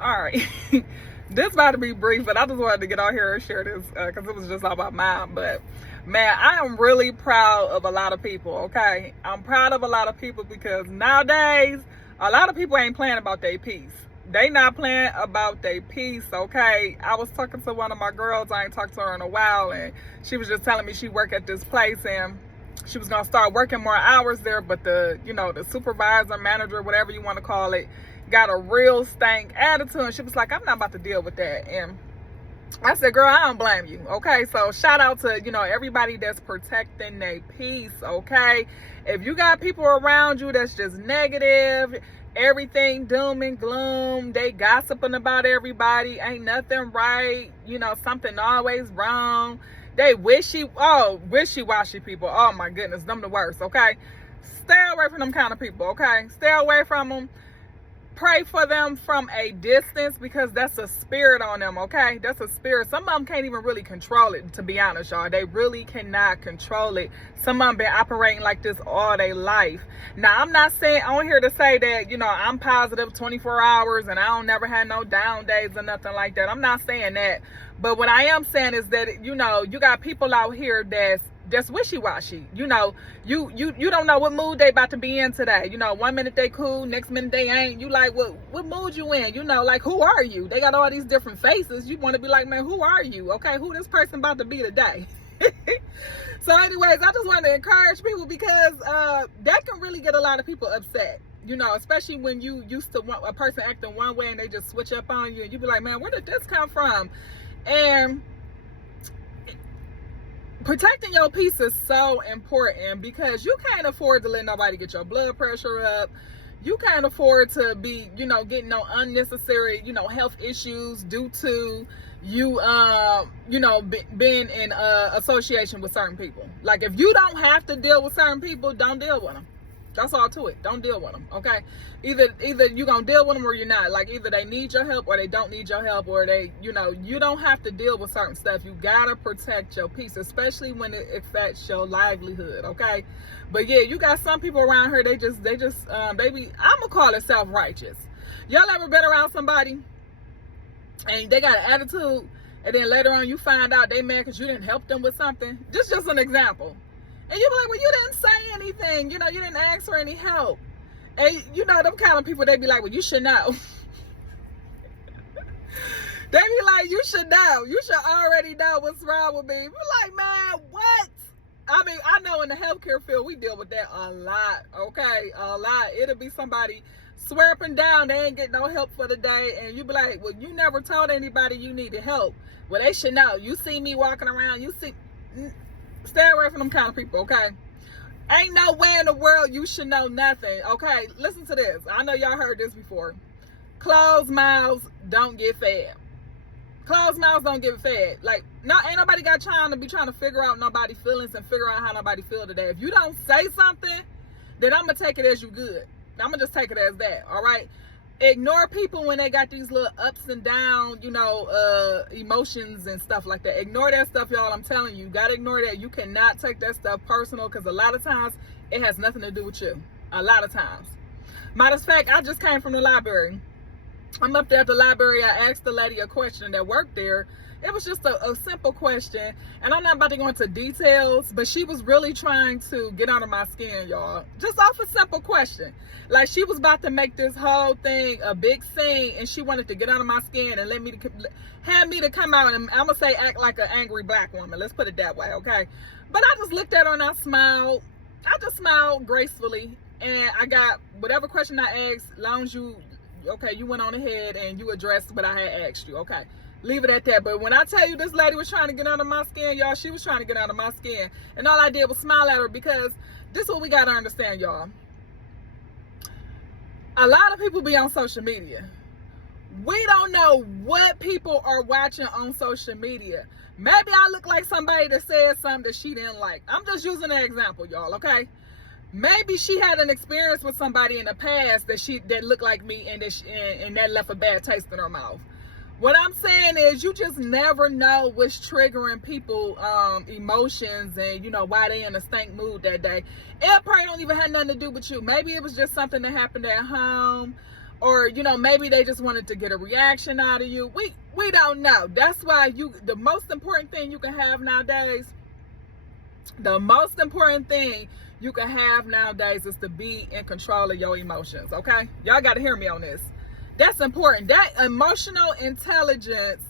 All right. This about to be brief, but I just wanted to get on here and share this because it was just on my mind. But man, I am really proud of a lot of people. Okay, I'm proud of a lot of people because nowadays a lot of people ain't playing about their peace. They not playing about their peace. Okay, I was talking to one of my girls. I ain't talked to her in a while, and she was just telling me she work at this place and she was gonna start working more hours there, but the supervisor, manager, whatever you want to call it, got a real stank attitude, and she was like, I'm not about to deal with that. And I said, girl, I don't blame you. Okay, so shout out to everybody that's protecting their peace. Okay, if you got people around you that's just negative, everything doom and gloom, they gossiping about everybody, ain't nothing right, something always wrong, they wishy-washy people. Oh my goodness, them the worst. Okay, stay away from them kind of people. Okay, stay away from them. Pray for them from a distance because that's a spirit on them. Okay, that's a spirit. Some of them can't even really control it, to be honest, y'all. They really cannot control it. Some of them been operating like this all their life. Now, I'm not saying on here to say that I'm positive 24 hours and I don't never had no down days or nothing like that. I'm not saying that, but what I am saying is that you got people out here that's wishy-washy. You don't know what mood they about to be in today. One minute they cool, next minute they ain't. You like, what mood you in? Like, who are you? They got all these different faces. You want to be like, man, who are you? Okay, who this person about to be today? So anyways, I just want to encourage people because that can really get a lot of people upset. Especially when you used to want a person acting one way and they just switch up on you and you be like, man, where did this come from? And protecting your peace is so important because you can't afford to let nobody get your blood pressure up. You can't afford to be, getting no unnecessary, health issues due to you, being in association with certain people. Like, if you don't have to deal with certain people, don't deal with them. That's all to it. Don't deal with them, okay? Either you're going to deal with them or you're not. Like, either they need your help or they don't need your help, or they, you don't have to deal with certain stuff. You got to protect your peace, especially when it affects your livelihood, okay? But yeah, you got some people around here, they be, I'm going to call it self-righteous. Y'all ever been around somebody and they got an attitude and then later on you find out they mad because you didn't help them with something? Just an example. And you be like, well, you didn't say anything. You didn't ask for any help. And them kind of people, they be like, well, you should know. They be like, you should know. You should already know what's wrong with me. We're like, man, what? I mean, I know in the healthcare field, we deal with that a lot, okay? A lot. It'll be somebody swear up and down they ain't getting no help for the day. And you be like, well, you never told anybody you needed help. Well, they should know. You see me walking around, stay away from them kind of people, okay? Ain't no way in the world you should know nothing, okay? Listen to this. I know y'all heard this before. Closed mouths don't get fed. Closed mouths don't get fed. Like, ain't nobody got time to be trying to figure out nobody's feelings and figure out how nobody feel today. If you don't say something, then I'm going to take it as you good. I'm going to just take it as that, all right? Ignore people when they got these little ups and downs, emotions and stuff like that. Ignore that stuff, y'all. I'm telling you, you got to ignore that. You cannot take that stuff personal because a lot of times it has nothing to do with you. A lot of times. Matter of fact, I just came from the library. I'm up there at the library. I asked the lady a question that worked there. It was just a simple question, and I'm not about to go into details, but she was really trying to get under my skin, y'all. Just off a simple question. Like, she was about to make this whole thing a big scene, and she wanted to get under my skin and have me to come out and, I'm going to say, act like an angry black woman. Let's put it that way, okay? But I just looked at her and I smiled. I just smiled gracefully, and I got whatever question I asked, long as you went on ahead and you addressed what I had asked you, okay? Leave it at that. But when I tell you this lady was trying to get under my skin, y'all, she was trying to get under my skin. And all I did was smile at her because this is what we got to understand, y'all. A lot of people be on social media. We don't know what people are watching on social media. Maybe I look like somebody that said something that she didn't like. I'm just using an example, y'all, okay? Maybe she had an experience with somebody in the past that looked like me and that left a bad taste in her mouth. What I'm saying is you just never know what's triggering people emotions and why they in a stank mood that day. It probably don't even have nothing to do with you. Maybe it was just something that happened at home, or or maybe they just wanted to get a reaction out of you. We don't know. That's why the most important thing you can have nowadays, is to be in control of your emotions. Okay, y'all got to hear me on this. That's important. That emotional intelligence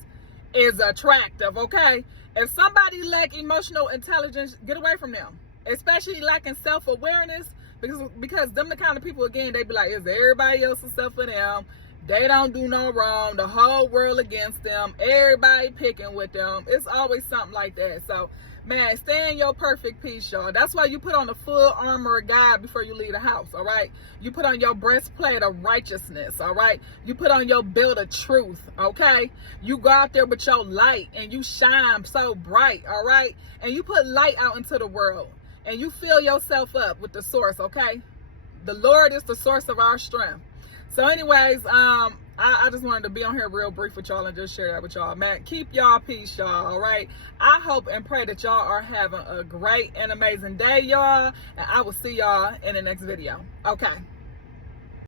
is attractive. Okay, if somebody lack emotional intelligence, get away from them, especially lacking self-awareness. Because them the kind of people, again, they be like, it's everybody else's stuff for them. They don't do no wrong. The whole world against them. Everybody picking with them. It's always something like that. So, man, stay in your perfect peace, y'all. That's why you put on the full armor of God before you leave the house, all right? You put on your breastplate of righteousness, all right? You put on your belt of truth, okay? You go out there with your light and you shine so bright, all right? And you put light out into the world. And you fill yourself up with the source, okay? The Lord is the source of our strength. So anyways, I just wanted to be on here real brief with y'all and just share that with y'all. Man, keep y'all peace, y'all, all right? I hope and pray that y'all are having a great and amazing day, y'all. And I will see y'all in the next video. Okay.